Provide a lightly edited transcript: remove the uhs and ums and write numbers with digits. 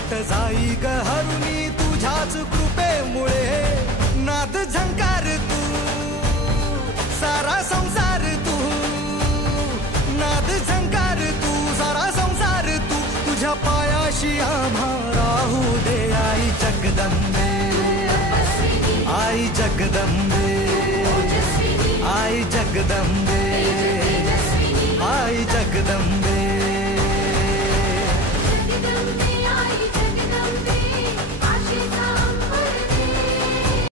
संकट जाई ग हरुनी तुझ्याच कृपेमुळे नाद झंकार तू सारा संसार तू नाद झंकार तू सारा संसार तू तुझ्या पायाशी आम्हा राहू दे आई जगदंबे आई जगदंबे आई जगदंबे